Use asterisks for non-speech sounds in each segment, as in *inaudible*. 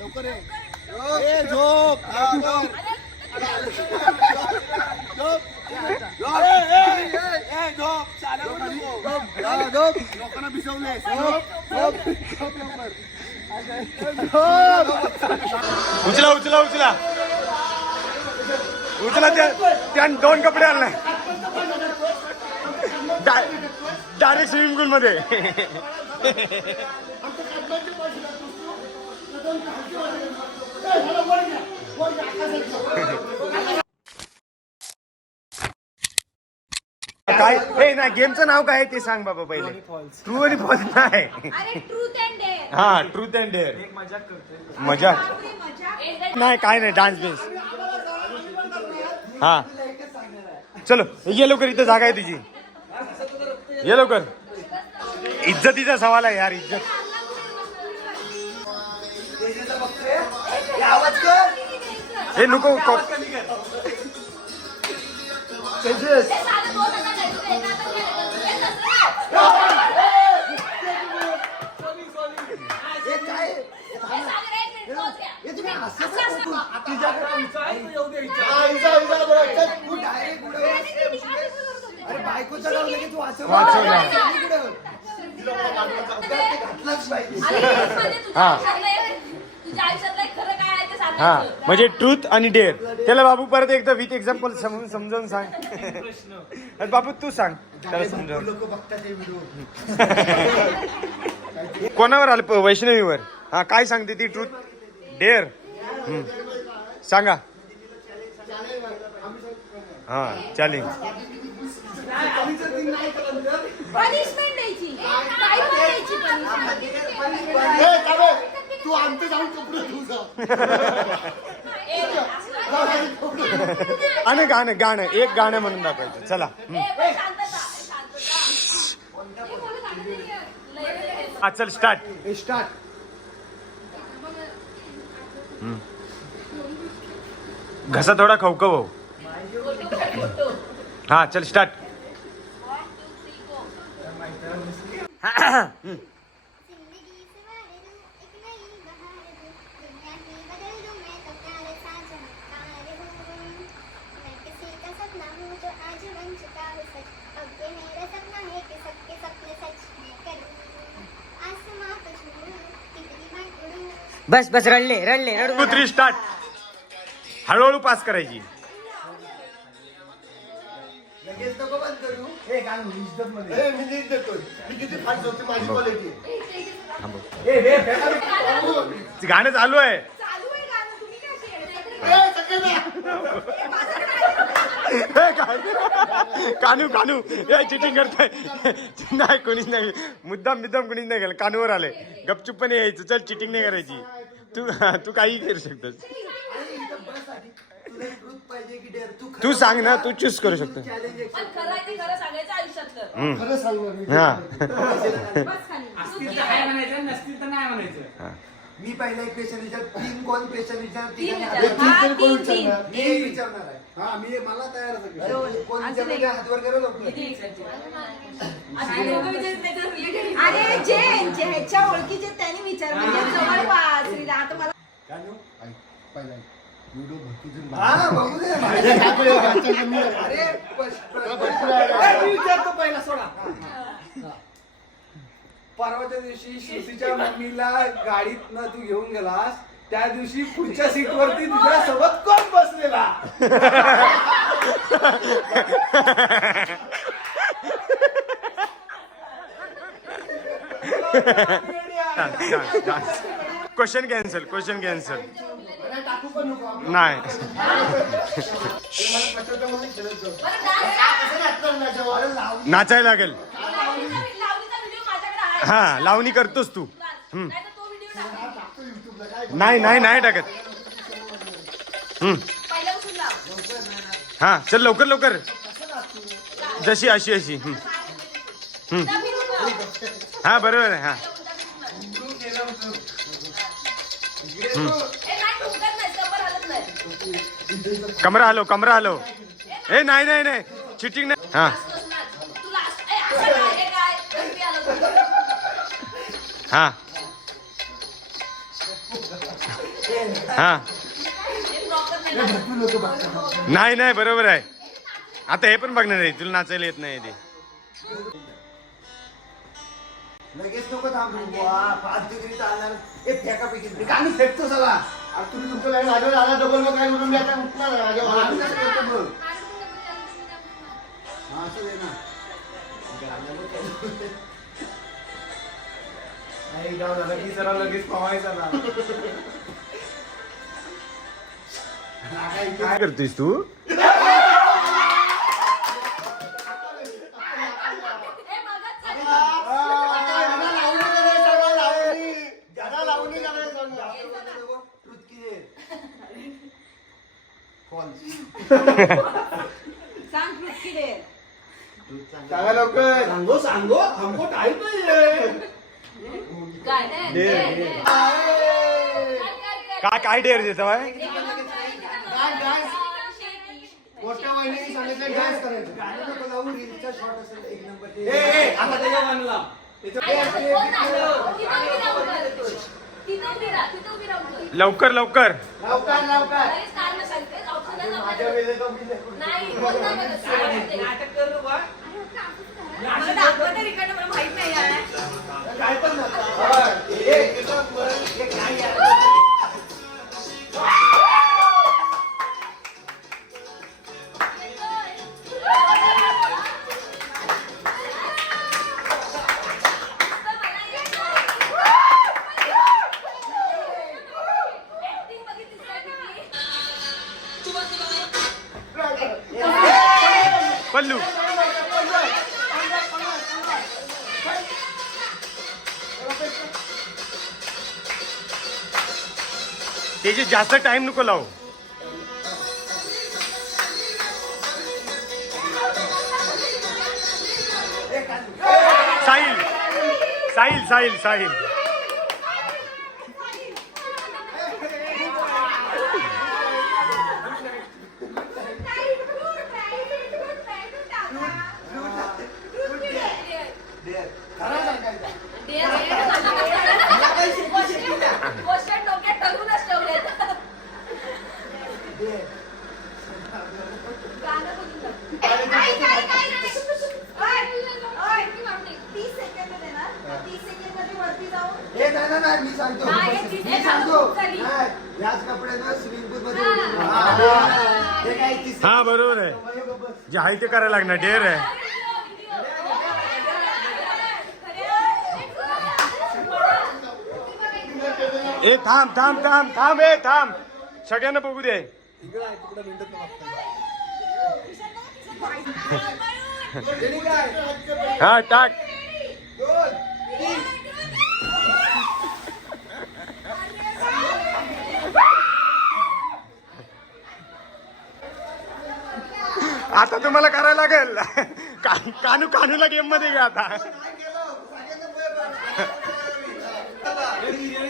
लवकर ये. ए, झोप. लोकांना. उचला उचला उचला. उचला त्या त्या दोन कपडे आणले डायरेक्ट स्विमिंग पूल मध्ये काय? हे ना गेमचं नाव काय आहे ते सांग बाबा पहिले. ट्रू आणि फॉल्स नाही. अरे ट्रूथ अँड डेअर हा ट्रूथ अँड डेअर मजा नाही काय नाही डान्स बिन्स हा. चलो ये लवकर इथं जागा आहे तुझी. ये लवकर. इज्जतीचा सवाल आहे यार इज्जत. हे. नको को- हे हे हा, हा. हा म्हणजे ट्रूथ आणि डेअर त्याला बाबू परत एकदा विथ एक्झाम्पल समजून समजावून सांग. *laughs* बाबू तू सांग. त्याला समजावून. *laughs* कोणावर आलं प- वैष्णवीवर? हा काय सांगते ती ट्रूथ डेअर सांगा. हा चालेल पनिशमेंट द्यायची. तू आमचे जाऊन कपडे धुऊ जा. असलं- गाणं गाणं गाणं एक गाणं म्हणून दाखवायचं. चला. हम्म. हा चल स्टार्ट हे start. घसा थोडा खवखव हो. हा चल start One, two, three, go. जिंदगी सवार दूं एक नई बहार दूं दुनिया ही बदल दूं मैं तो प्यार सा चमत्कार हूँ मैं किसी का सपना हूँ जो आज बन चुका हूँ सच अब ये मेरा सपना है कि सबके सपने सच मैं करूँ आसमां को छूऊं तितली बन उड़ूं बस बस रडले रडले रडू थ्री स्टार्ट हळूहळू पास करायची. लगेच नको बंद करू. ए, मी नीट देतोय. मी किती फास्ट होते माझी क्वालिटी गाणं चालू आहे चालू आहे. गाणं, तुम्ही काय केलं? कानू. कानू हे चिटिंग करताय. नाही कोणीच नाही. मुद्दाम मुद्दाम कोणीच नाही केलं. कानूवर आले. गपचूपपणे यायचं. चल चिटिंग नाही करायची. तू तू काही करू शकतोस तुला truth पाहिजे की dare? तू खरं तू सांग ना तू चूज करू शकतो challenge पण खरं आहे ते खरं सांगायचं आयुष्यातलं हम्म. खरं सांगणार मी. हा बस खाली. असतील तर आहे म्हणायचं नसतील तर नाही म्हणायचं मी पहिला एक क्वेश्चन विचार तीन कोण क्वेश्चन विचार तीन तिघांना- विचार. हा, तीन कोण तीन, तीन. विचारणार? मी एक विचारणार आहे हा मी मला तयार आहे कोण विचारणार ते हात वर करा लवकर. अरे जे जे ह्याच्या ओळखीचे त्यांनी विचार म्हणजे जवळपास श्रीला आता मला हा, बघू दे. अरे, पश- मी विचारतो पहिला सोडा. परवाच्या दिवशी श्रुतीच्या मम्मीला गाडीत न तू घेऊन गेलास त्या दिवशी पुढच्या सीट वरती तुझ्या सोबत कोण बसलेला? *laughs* Question cancel question cancel. नाही. नाचायला लागेल. हा लावणी करतोस तू. नाही नाही नाही टाकत. हा चल लवकर लवकर. जशी अशी अशी हम्म. उद्या फिरून लाव. हा बरोबर आहे हा. कमरा हलव कमरा हलव ए नाही नाही नाही. चिटिंग नाही. हा. हे? हा. हा. नाही नाही बरोबर आहे. आता हे पण बघणार आहे तुला नाचायला येत नाही ते. लगेच नको थांबू बुवा. पाच डिग्री चालणार. ए फेकापैकी गाणं फेकतो सगळा अरे तुम्ही तुमचं लाईन माझ्यावर आला डबल मग काय म्हणून मी आता उठणार आहे आला. आम्ही कसं करतो बघ. हा, असं दे ना. नाही गाव झालं की जरा लगेच पवायचा ना काय करतोयस तू आता ह्याला लावणी करायला सांगा, लावणी. ज्याला लावणी करायला सांगा. Truth की रे? *laughs* सांग लवकर. सांगो सांगो. हमको टाइम आहे काय दे, दे. काय? काय डेअर देतो बाय मोठ्या वहिनीने सांगितलं dance करायचं. गाणं नको लावू, रीलचा shot असेल एक number ते. ए, ए, आता त्याच्या बनला त्याच्या लवकर लवकर. लवकर लवकर. तरी इकडनं, मला माहीत नाही त्याचे जास्त टाइम नको लावू. साहिल. साहिल साहिल साहिल खरं सांगायचं. क्वेश्चन डोक्यात ठरवूनच ठेवलेत. दे. गाणं बोलून टाक. काय, काय, काय, काय? ओय, ओय, किती वाटते? तीस सेकंद देणार. तीस सेकंदमध्ये वरती जाऊन ए, नाही, नाही, नाही, मी सांगतो नाही, हे तिथे मी सांगतो खाली. नाही, याच कपड्यांवर स्विमिंग पूल मध्ये हा. उडी मार. हा, हा. हे काय तीस- हा बरोबर आहे जे आहे ते करायला लागणार डेअर आहे ए थांब थांब थांब थांब ए थांब. सगळ्यांना बघू दे. हा टाक. आता तुम्हाला करायला लागेल. कानू कानूला गेममध्ये घ्या आता बिर्याणी खावायचा बस बस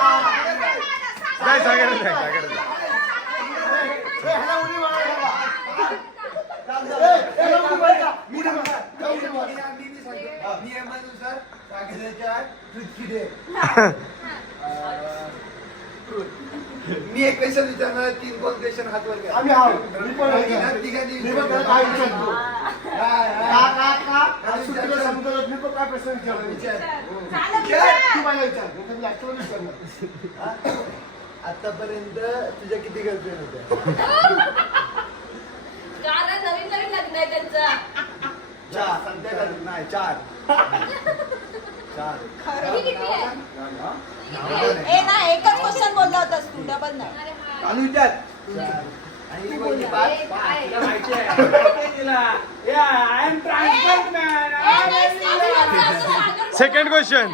नाही मी सांगतो. नियमानुसार आत पृथ्वी दे. मी एक क्वेश्चन विचारणार तीन कोण क्वेश्चन हात वर घ्या आम्ही आहोत मी पण तिघांनी मी पण काय विचारतो का का का सुट्टीला समुद्रात मी पण काय प्रश्न विचारला विचार विचार. तू मला विचार मी कधी actual विचारणार. आतापर्यंत तुझ्या किती गर्लफ्रेंड होत्या? गाणं नवीन नवीन लग्न आहे त्यांचं. चार सध्या गर्ल- नाही चार. चार. किती आहे? ए ना एकच क्वेश्चन बोलला होतास तू डबल नाही अरे हा. चालू विचार आणि ही बोलली पाच ए, काय? तुला माहिती आहे. माहिती आहे तिला. आय एम ट्रान्सफर मॅन ए, नाही, असं- असं सांगत सेकंड क्वेश्चन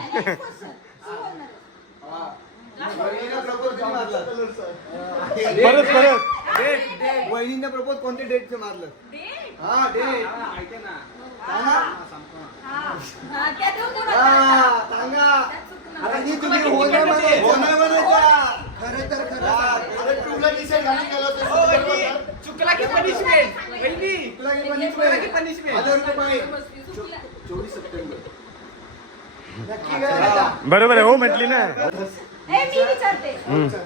हा. परत परत. वहिनीने प्रपोज कोणत्या डेटचे मारलं? हा डेट. ऐका ना. सांगा हा, हा, आता? ही तुम्ही म्हणायचं. खरं तर खरं घालून गेलो होतो. हो, चुकला की पनिशमेंट की? हजार रुपये पाहिजे. चोवीस सप्टेंबर? बरोबर आहे हो म्हटली ना. ए मी विचारते. हम्म. विचार.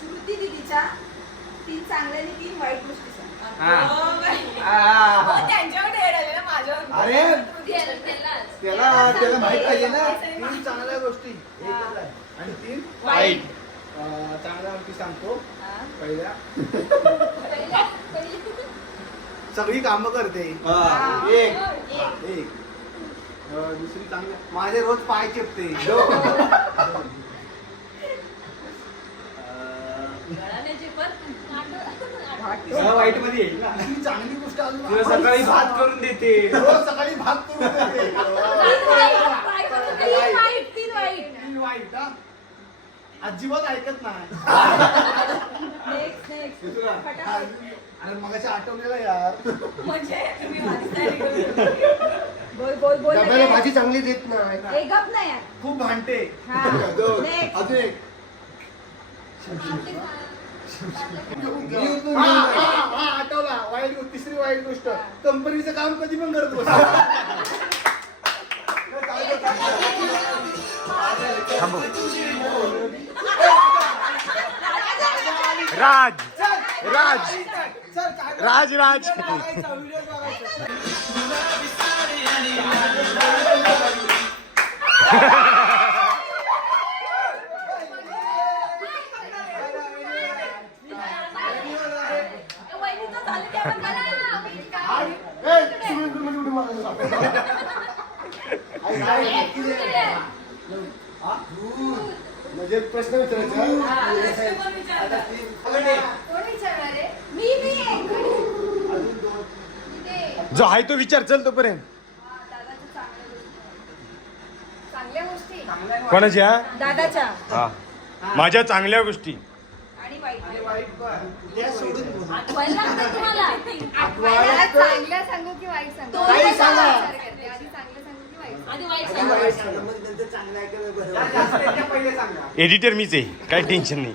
श्रुती दिदीच्या तीन चांगल्या आणि तीन वाईट गोष्टी सांग. हा. हो, बाई. आ, हो, त्यांच्याकडे येड आले ना, माझ्यावर. अरे. गेलं, गेलाच. त्याला त्याला माहीत पाहिजे ना. तीन चांगल्या गोष्टी. एकच आहे. आणि तीन वाईट. अं, चांगल्या गोष्टी सांगतो. हा. पहिल्या. पहिल्या- पहिली- सगळी कामं करते. एक. हो, एक. एक. अं, दुसरी चांगली माझे रोज पाय चेपते. वाईटमध्ये येईल ना. ही चांगली गोष्ट अजून तुला सकाळी भात करून देते. रोज सकाळी भात करून देते. ते? वाईट हा? अजिबात ऐकत नाही. नेक्स्ट नेक्स्ट दुसरा. फटाफट. अरे मगाशी आठवलेला यार. म्हणजे तुम्ही बोल बोल बोल डब्याला भाजी चांगली देत नाही ए गप नाही यार खूप भांडते हा अजून एक हा, हा. हा, आठवला वाईट गोष्ट तिसरी वाईट गोष्ट कंपनीचं काम कधी पण करत बस राज राज राज राज म्हणजे प्रश्न विचारायचा जो आहे तो विचार चल तोपर्यंत हा, दादाच्या चांगल्या गोष्टी. चांगल्या गोष्टी कोणाच्या दादाच्या हा माझ्या चांगल्या गोष्टी चांगलं सांगू की वाईट सांगू सांगा. विचार करते. आधी चांगलं सांगू की वाईट आधी वाईट सांगा एडिटर मीच आहे काही टेन्शन नाही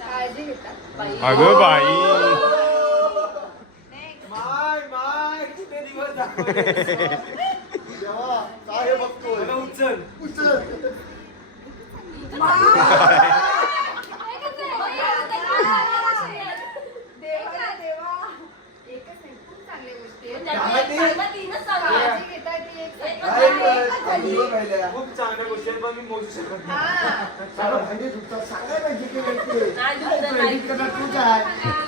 काळजी घेतात बाई. अगं बाई माय माय किती दिवस दाखवले? देवा, काय हे उचल. उचल. खूप चांगल्या गोष्टी आहेत. पण मी मोजू शकत नाही. हा. सांगायला पाहिजे की तू? काय?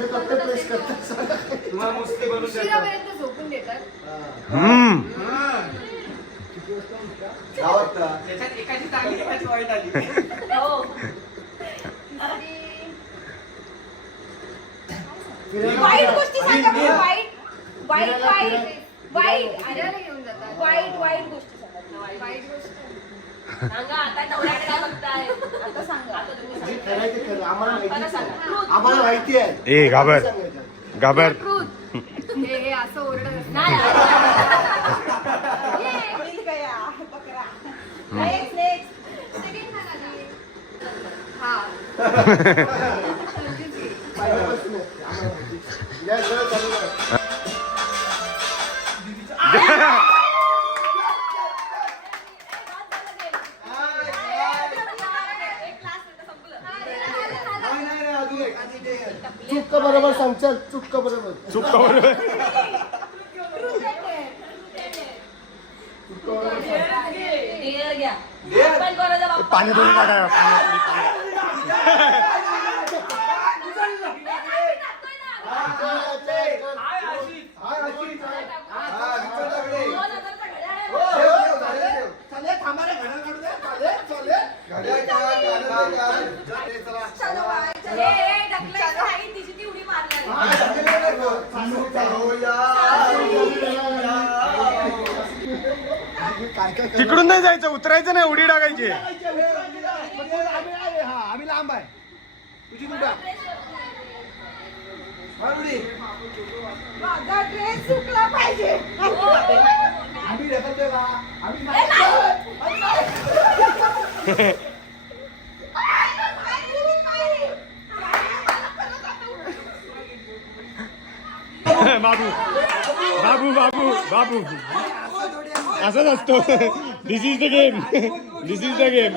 फक्त करतात. तुम्हाला उशिरापर्यंत झोपून देतात. हम्म. दहा वाजता. त्याच्यात एकाची चांगली एकाची वाईट आली. हो. वाईट जा. गोष्टी सांगा आणि बरं, वाईट वाईट वाईट वाईट घेऊन जातात. वाईट वाईट गोष्टी सांगा. वाईट गोष्ट. सांगा आता नवऱ्याकडे काय बघताय. आता सांगा. आता तुम्ही जे सांगा. खरं ते खरं. आम्हाला माहितीच मला आहे. सांगा. आम्हाला माहिती आहे. ए घाबर. घाबर. हे हे असं ओरडत असतं. नाही नील *laughs* गया. बकरा नेक्स्ट नेक्स्ट Second सांगा ना. हा. *laughs* बाय ए, ए, ढकलायची नाही, तिची ती उडी मारली. हा, चालेल, चालेल. चालू, चालू, या. तिकडून नाही जायचं उतरायचं नाही उडी टाकायची आम्ही हा आम्ही लांब आहे तुझी पाहिजे आम्ही *laughs* बाबू बाबू बाबू बाबू. असंच असतो this is the game this is the game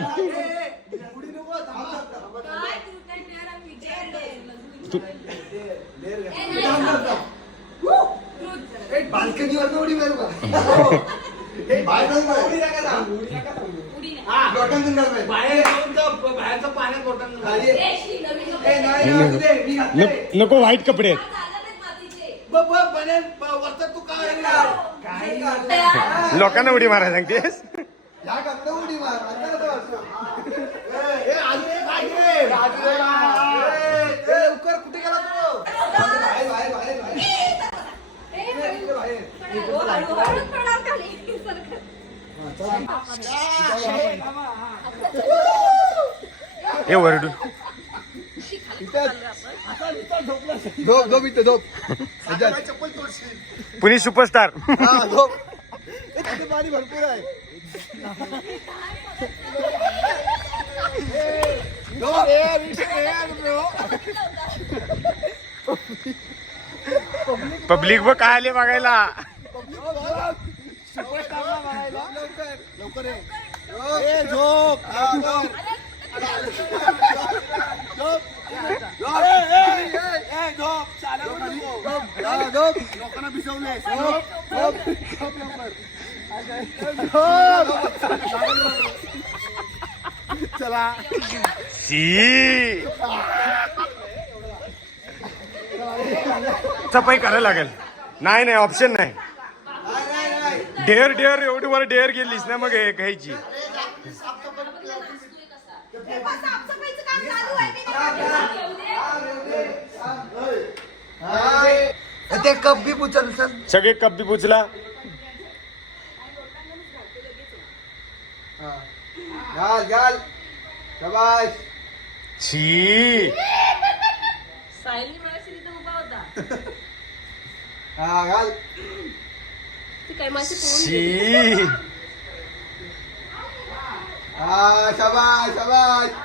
बाल्कनीवर उडी मारू नका. हा, व्हाईट कपडे आहेत तू काय. लोकांना उडी मारायला सांगतेस? उडी कुठे गेला तू? बाहेर इकडे बाहेर. हे वरडू झोप झोप इथे झोप. चप्पल तोडशील. पुणे सुपरस्टार हा पाणी भरपूर आहे. पब्लिक व काय आले बघायला सुपरस्टारला बघायला. लवकर लोकांना भिजवले चला सफाई करायला लागेल. नाही नाही ऑप्शन नाही. डेअर डेअर एवढी वर डेअर गेलीस ना मग हे घ्यायची. ते कप बी उचल सर. सगळे कप बी पुचला. घाल घाल. शबाश शी सायली माझ्या इथं उभा होता. हा घाल. ती काय माझी शी हा शबाश शबाश.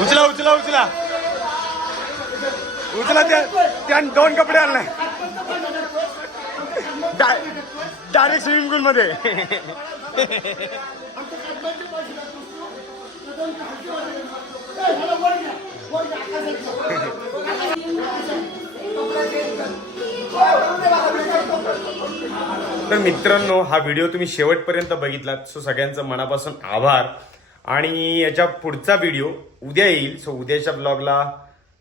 उचला उचला उचला. उचला त्या त्या दोन कपडे आणले डायरेक्ट स्विमिंग पूल मध्ये. तर मित्रांनो हा व्हिडिओ तुम्ही शेवटपर्यंत बघितलात. सो सगळ्यांचं मनापासून आभार. आणि याच्या पुढचा व्हिडिओ उद्या येईल. सो उद्याच्या ब्लॉगला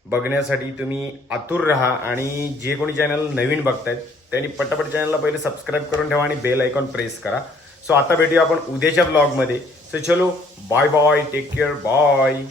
बघण्यासाठी तुम्ही आतुर राहा. आणि जे कोणी चॅनल नवीन बघतायत त्यांनी पटापट चॅनलला पहिले सबस्क्राईब करून ठेवा आणि बेल आयकॉन प्रेस करा. सो आता भेटूया आपण उद्याच्या ब्लॉगमध्ये सो चलो bye bye take care bye